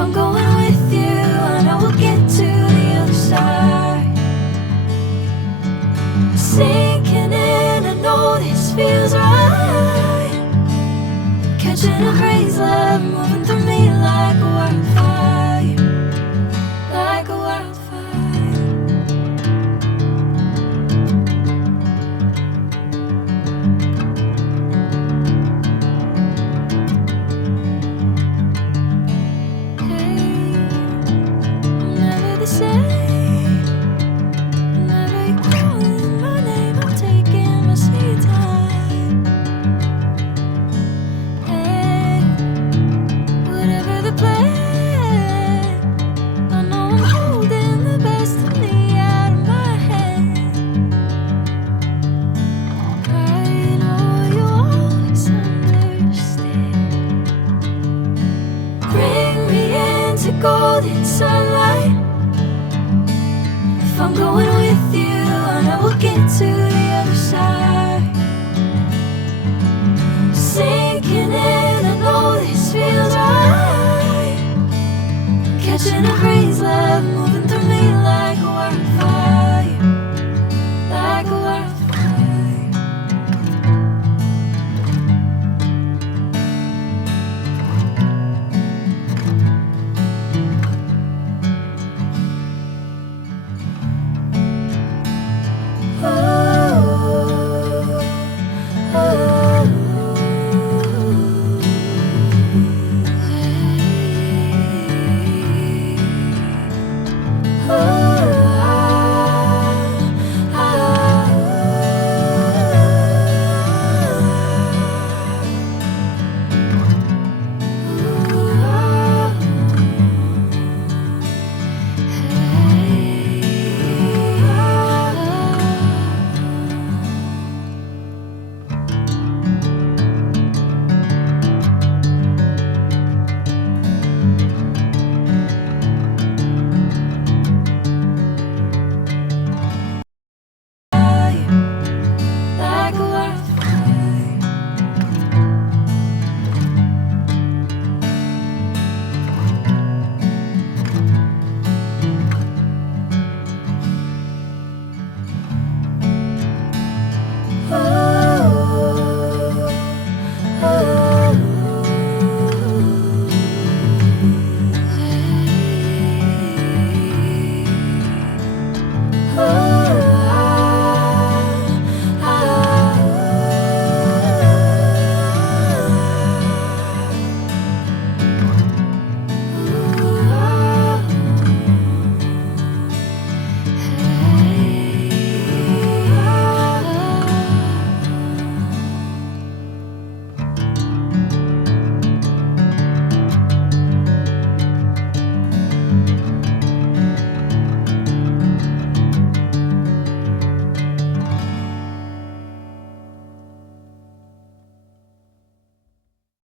I'm going with you, I know we'll get to the other side. Sinking in, I know this feels right. Catching a crazy love, moving through me like a wildfire. Like a wildfire. Golden sunlight. If I'm going with you, I know we'll get to the other side. Sinking in, I know this feels right.